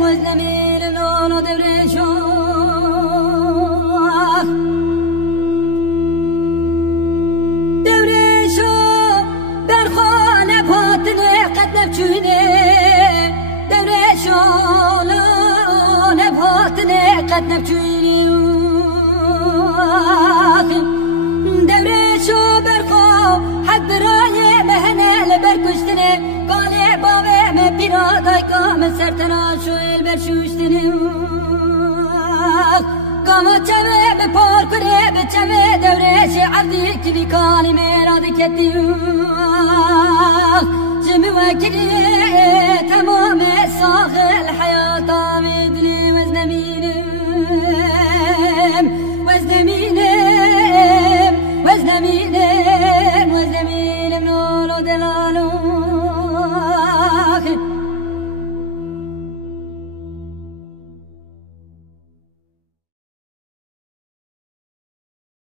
وزمينم نونو دورشو برخانه پاتنه قدم چونه دورشو لانه پاتنه قدم چونه دورشو برخو حد برای مهنه لبرکشتنه قاله باوه من پیرادای قام سرتناشو البرشوشتنه قام چوه به پار کنه به چوه دورش عبدی کلی کالی میرادی کتی جمی وکلی تمام ساخ